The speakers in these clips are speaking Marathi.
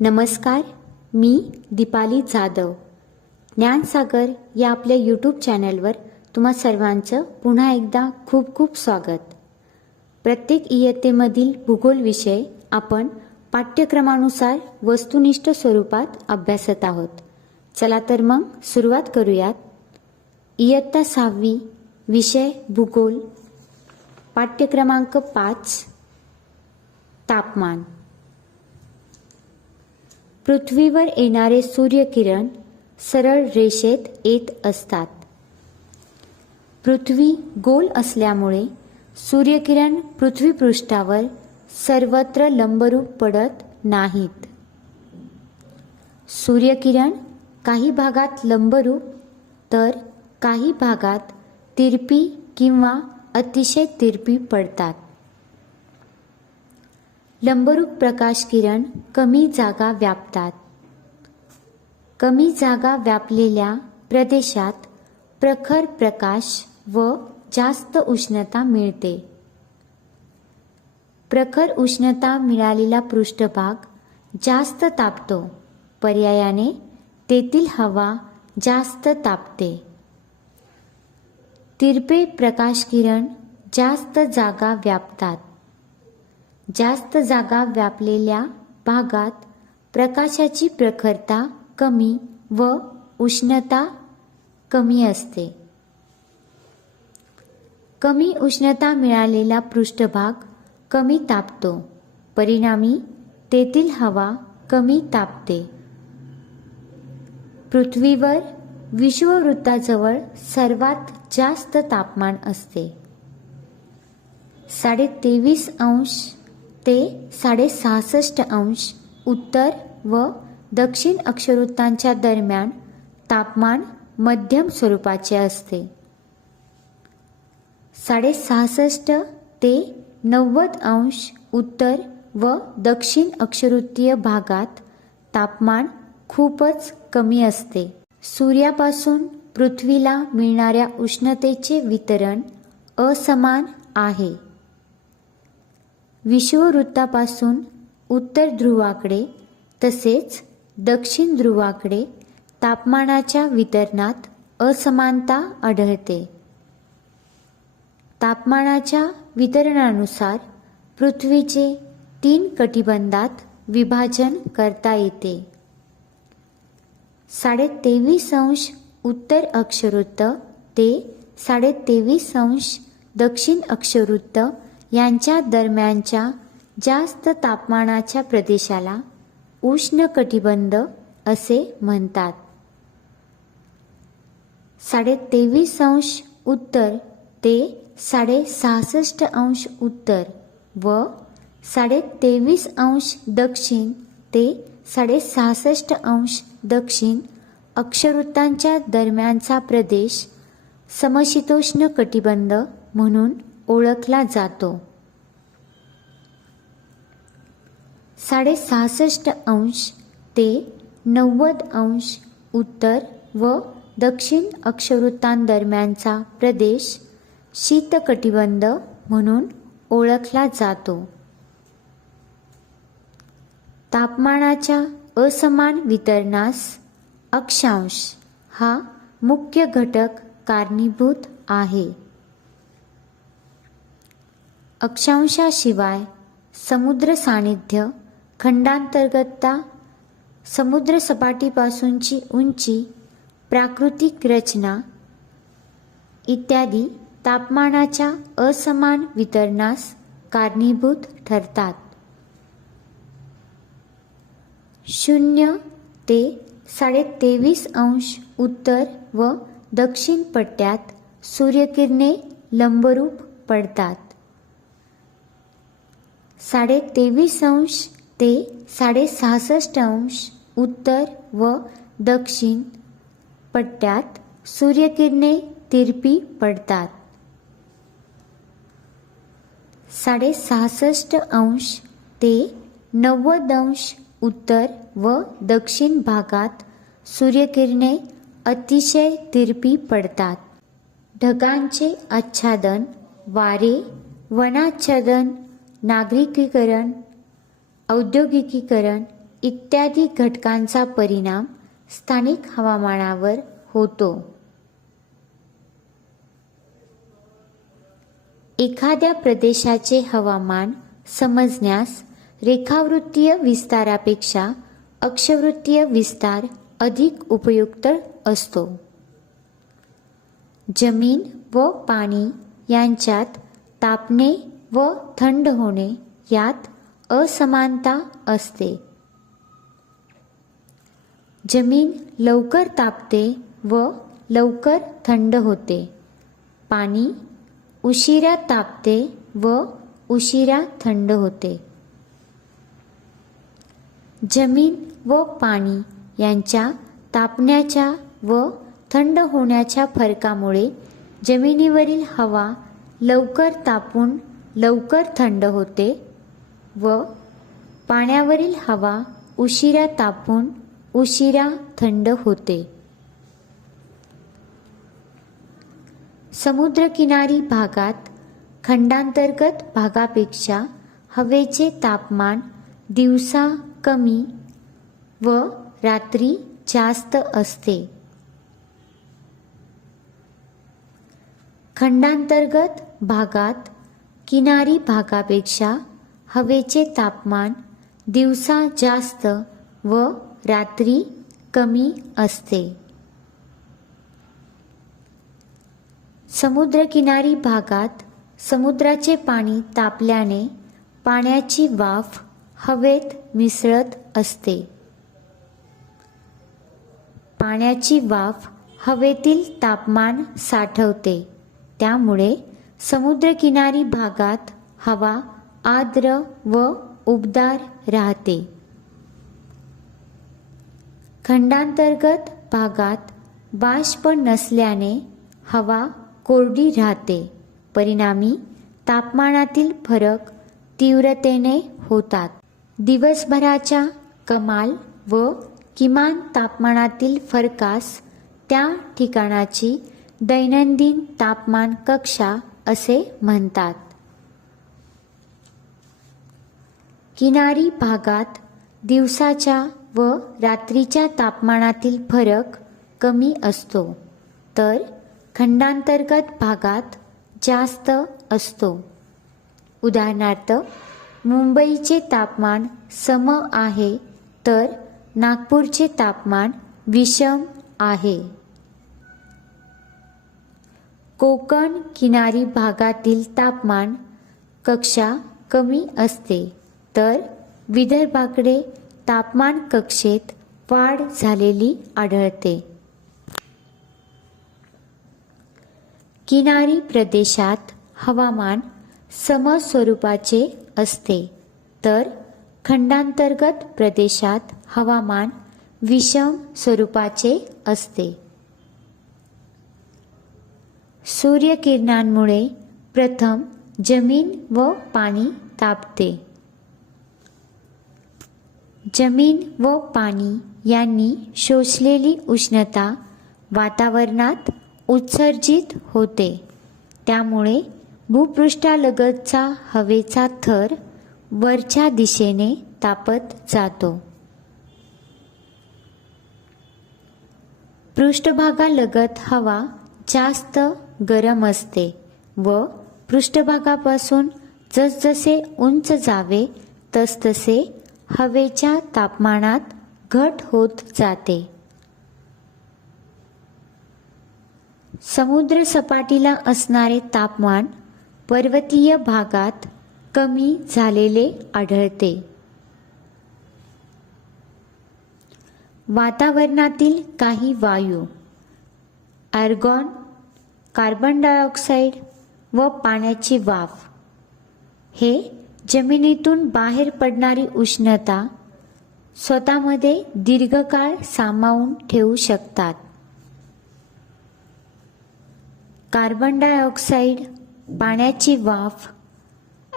नमस्कार मी दीपाली जाधव. ज्ञानसागर या आपल्या यूट्यूब चॅनलवर तुम्हा सर्वांचं पुन्हा एकदा खूप खूप स्वागत. प्रत्येक इयत्तेमधील भूगोल विषय आपण पाठ्यक्रमानुसार वस्तुनिष्ठ स्वरूपात अभ्यासत आहोत. चला तर मग सुरुवात करूयात. इयत्ता सहावी विषय भूगोल. पाठ्यक्रमांक पाच तापमान. पृथ्वीवर येणारे सूर्यकिरण सरळ रेषेत येत असतात. पृथ्वी गोल असल्यामुळे सूर्यकिरण पृथ्वीपृष्ठावर सर्वत्र लंबरूप पडत नाहीत. सूर्यकिरण काही भागात लंबरूप तर काही भागात तिरपी किंवा अतिशय तिरपी पडतात. लंबरूप प्रकाश किरण कमी जागा व्यापतात. कमी जागा व्यापलेल्या प्रदेशात प्रखर प्रकाश व जास्त उष्णता मिळते. प्रखर उष्णता मिळालेला पृष्ठभाग जास्त तापतो. पर्यायाने तेथील हवा जास्त तापते. तिरपे प्रकाश किरण जास्त जागा व्यापतात. जास्त जागा व्यापलेल्या भागात प्रकाशाची प्रखरता कमी व उष्णता कमी असते. कमी उष्णता मिळालेला पृष्ठभाग कमी तापतो. परिणामी तेथील हवा कमी तापते. पृथ्वीवर विश्ववृत्ताजवळ सर्वात जास्त तापमान असते. साडे तेवीस अंश ते साडेसहासष्ट अंश उत्तर व दक्षिण अक्षवृत्तांच्या दरम्यान तापमान मध्यम स्वरूपाचे असते. साडेसहासष्ट ते नव्वद अंश उत्तर व दक्षिण अक्षवृत्तीय भागात तापमान खूपच कमी असते. सूर्यापासून पृथ्वीला मिळणाऱ्या उष्णतेचे वितरण असमान आहे. विषुववृत्तापासून उत्तर ध्रुवाकडे तसेच दक्षिण ध्रुवाकडे तापमानाच्या वितरणात असमानता आढळते. तापमानाच्या वितरणानुसार पृथ्वीचे तीन कटिबंधात विभाजन करता येते. साडेतेवीस अंश उत्तर अक्षवृत्त ते साडेतेवीस अंश दक्षिण अक्षवृत्त यांच्या दरम्यानच्या जास्त तापमानाच्या प्रदेशाला उष्ण कटिबंध असे म्हणतात. साडे तेवीस अंश उत्तर ते साडे सहासष्ट अंश उत्तर व साडे तेवीस अंश दक्षिण ते साडे सहासष्ट अंश दक्षिण अक्षवृत्तांच्या दरम्यानचा प्रदेश समशीतोष्ण कटिबंध म्हणून ओळखला जातो. साडे सहासष्ट अंश ते नव्वद अंश उत्तर व दक्षिण अक्षवृत्तांदरम्यानचा प्रदेश शीतकटिबंध म्हणून ओळखला जातो. तापमानाच्या असमान वितरणास अक्षांश हा मुख्य घटक कारणीभूत आहे. अक्षांशाशिवाय समुद्र सानिध्य खंडांतर्गतता समुद्र सपाटीपासूनची उंची प्राकृतिक रचना इत्यादी तापमानाच्या असमान वितरणास कारणीभूत ठरतात. शून्य ते साडेतेवीस अंश उत्तर व दक्षिण पट्ट्यात सूर्यकिरणे लंबरूप पडतात. साडे तेवीस अंश ते साडेसहासष्ट अंश उत्तर व दक्षिण पट्ट्यात सूर्यकिरणे तिरपी पडतात. साडेसहासष्ट अंश ते नव्वद अंश उत्तर व दक्षिण भागात सूर्यकिरणे अतिशय तिरपी पडतात. ढगांचे आच्छादन वारे वनाच्छादन नागरिकीकरण औद्योगिकीकरण इत्यादी घटकांचा परिणाम स्थानिक हवामानावर होतो. एखाद्या प्रदेशाचे हवामान समजण्यास रेखावृत्तीय विस्तारापेक्षा अक्षवृत्तीय विस्तार अधिक उपयुक्त असतो. जमीन व पाणी यांच्यात तापणे व थंड होणे यात असमानता असते. जमीन लवकर तापते व लवकर थंड होते. पाणी उशिरा तापते व उशिरा थंड होते. जमीन व पाणी यांच्या तापण्याच्या व थंड होण्याच्या फरकामुळे जमिनीवरील हवा लवकर तापून लवकर थंड होते व पाण्यावरील हवा उशिरा तापून उशिरा थंड होते. समुद्रकिनारी भागात खंडांतर्गत भागापेक्षा हवेचे तापमान दिवसा कमी व रात्री जास्त असते. खंडांतर्गत भागात किनारी भागापेक्षा हवेचे तापमान दिवसा जास्त व रात्री कमी असते. समुद्रकिनारी भागात समुद्राचे पाणी तापल्याने पाण्याची वाफ हवेत मिसळत असते. पाण्याची वाफ हवेतील तापमान साठवते. त्यामुळे समुद्रकिनारी भागात हवा आर्द्र व उबदार राहते. खंडांतर्गत भागात बाष्प नसल्याने हवा कोरडी राहते. परिणामी तापमानातील फरक तीव्रतेने होतात. दिवसभराच्या कमाल व किमान तापमानातील फरकास त्या ठिकाणाची दैनंदिन तापमान कक्षा असे म्हणतात. किनारी भागात दिवसाच्या व रात्रीच्या तापमानातील फरक कमी असतो तर खंडांतर्गत भागात जास्त असतो. उदाहरणार्थ मुंबईचे तापमान सम आहे तर नागपूरचे तापमान विषम आहे. कोकण किनारी भागातील तापमान कक्षा कमी असते. तर विदर्भाकडे तापमान कक्षेत वाढ झालेली आढळते. किनारी प्रदेशात हवामान समस्वरूपाचे असते. तर खंडांतर्गत प्रदेशात हवामान विषम स्वरूपाचे असते. सूर्यकिरणांमुळे प्रथम जमीन व पाणी तापते. जमीन व पाणी यांनी शोषलेली उष्णता वातावरणात उत्सर्जित होते. त्यामुळे भूपृष्ठालगतचा हवेचा थर वरच्या दिशेने तापत जातो. पृष्ठभागालगत हवा जास्त गरम असते व पृष्ठभागापासून जसजसे उंच जावे तसतसे हवेच्या तापमानात घट होत जाते. समुद्र सपाटीला असणारे तापमान पर्वतीय भागात कमी झालेले आढळते. वातावरणातील काही वायू आर्गॉन कार्बन डायऑक्साईड व पाण्याची वाफ. हे जमिनीतून बाहेर पडणारी उष्णता स्वतःमध्ये दीर्घकाळ सामावून ठेवू शकतात. कार्बन डायऑक्साईड पाण्याची वाफ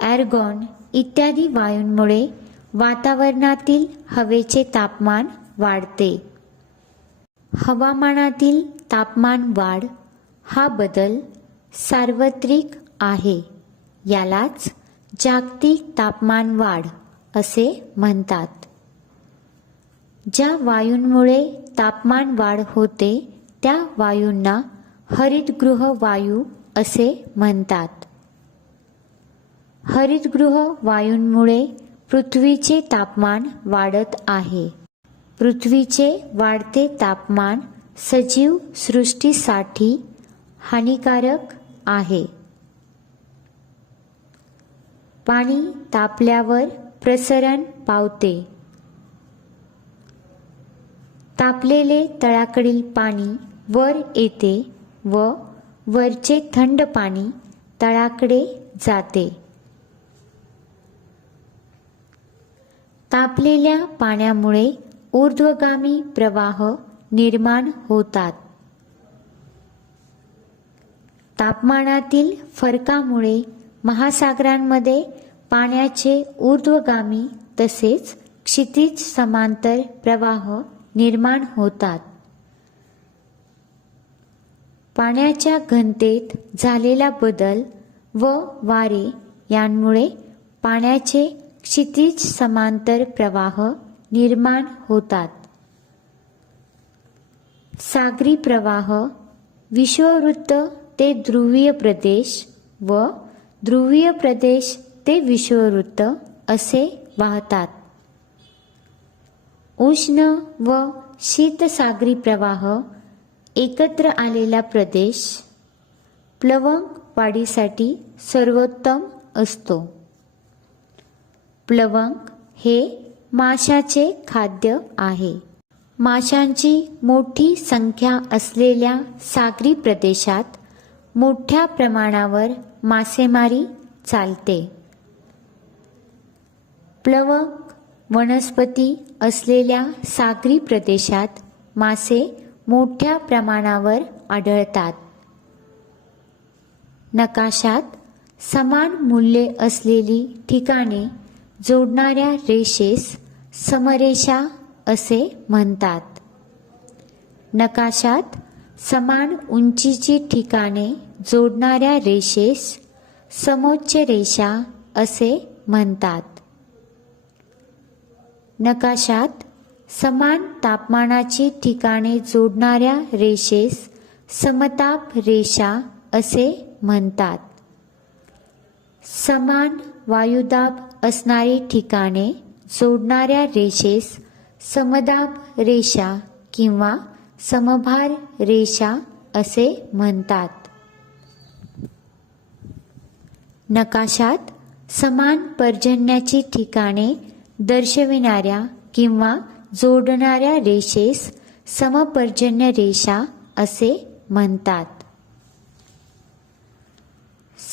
ॲर्गॉन इत्यादी वायूंमुळे वातावरणातील हवेचे तापमान वाढते. हवामानातील तापमान वाढ हा बदल सार्वत्रिक आहे. यालाच जागतिक तापमान वाढ असे म्हणतात. ज्या वायूंमुळे तापमान वाढ होते त्या वायूंना हरितगृह वायू असे म्हणतात. हरितगृह वायूंमुळे पृथ्वीचे तापमान वाढत आहे. पृथ्वीचे वाढते तापमान सजीव सृष्टीसाठी हानिकारक आहे. पाणी तापल्यावर प्रसरण पावते. तापलेले तळाकडील पाणी वर येते व वरचे थंड पाणी तळाकडे जाते. तापलेल्या पाण्यामुळे ऊर्ध्वगामी प्रवाह निर्माण होतात. तापमानातील फरकामुळे महासागरांमध्ये पाण्याचे ऊर्ध्वगामी तसेच क्षितिज समांतर प्रवाह निर्माण होतात. पाण्याच्या घनतेत झालेला बदल व वारे यांमुळे पाण्याचे क्षितिज समांतर प्रवाह निर्माण होतात. सागरी प्रवाह विषुववृत्त ते ध्रुवीय प्रदेश व ध्रुवीय प्रदेश ते विषुववृत्त असे वाहतात. उष्ण व शीतसागरी प्रवाह एकत्र आलेला प्रदेश प्लवंग वाढीसाठी सर्वोत्तम असतो. प्लवंग हे माशाचे खाद्य आहे. माशांची मोठी संख्या असलेल्या सागरी प्रदेशात मोठ्या प्रमाणावर मासेमारी चालते. प्लवक वनस्पती असलेल्या सागरी प्रदेशात मासे मोठ्या प्रमाणावर आढळतात. नकाशात समान मूल्ये असलेली ठिकाणे जोडणाऱ्या रेषेस समरेषा असे म्हणतात. नकाशात समान उंचीची ठिकाणे जोडणाऱ्या रेषेस समोच्च रेषा असे म्हणतात. नकाशात समान तापमानाची ठिकाणे जोडणाऱ्या रेषेस समताप रेषा असे म्हणतात. समान वायुदाब असणारी ठिकाणे जोडणाऱ्या रेषेस समदाब रेषा किंवा समभार रेषा असे म्हणतात. नकाशात समान पर्जन्याची ठिकाणे दर्शविणाऱ्या किंवा जोडणाऱ्या रेषेस समपर्जन्य रेषा असे म्हणतात.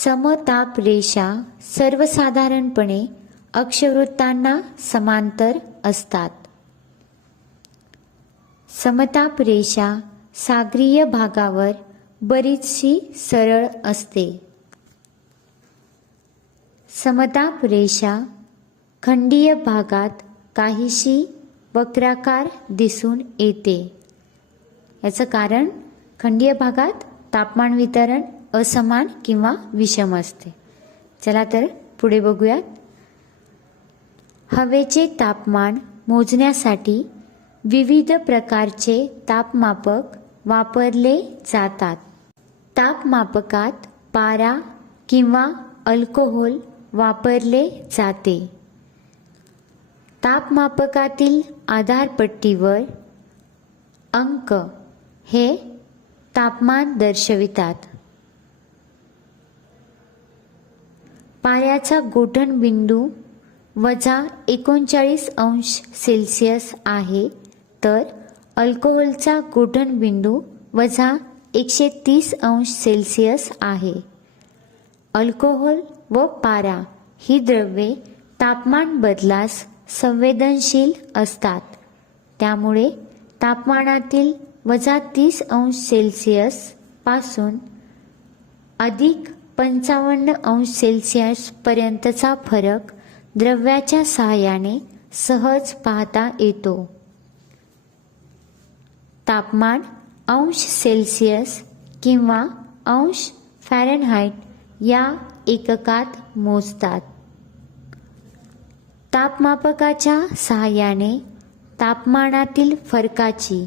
समताप रेषा सर्वसाधारणपणे अक्षवृत्तांना समांतर असतात. समताप रेषा सागरीय भागावर बरीचशी सरळ असते. समताप रेषा खंडीय भागात काहीशी वक्राकार दिसून येते. याचं कारण खंडीय भागात तापमान वितरण असमान किंवा विषम असते. चला तर पुढे बघूयात. हवेचे तापमान मोजण्यासाठी विविध प्रकारचे तापमापक वापरले जातात. तापमापकात पारा किंवा अल्कोहोल वापरले जाते. तापमापकातील आधारपट्टीवर अंक हे तापमान दर्शवितात. पाऱ्याचा गोठण बिंदू वजा एकोणचाळीस अंश सेल्सिअस आहे तर अल्कोहोलचा गोठण बिंदू वजा एकशे तीस अंश सेल्सिअस आहे. अल्कोहोल व पारा. ही द्रव्ये तापमान बदलास संवेदनशील असतात. त्यामुळे तापमानातील वजा तीस अंश सेल्सिअसपासून अधिक पंचावन्न अंश सेल्सिअस पर्यंतचा फरक द्रव्याच्या सहाय्याने सहज पाहता येतो. तापमान अंश सेल्सिअस किंवा अंश फॅरनहाइट या एककात मोजतात. तापमापकाच्या सहाय्याने तापमानातील फरकाची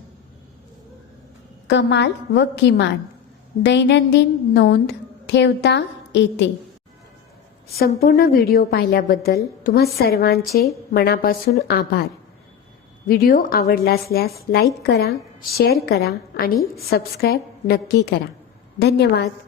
कमाल व किमान दैनंदिन नोंद ठेवता येते. संपूर्ण व्हिडिओ पाहिल्याबद्दल तुम्हा सर्वांचे मनापासून आभार. व्हिडिओ आवडला असल्यास लाईक करा शेअर करा आणि सबस्क्राईब नक्की करा. धन्यवाद.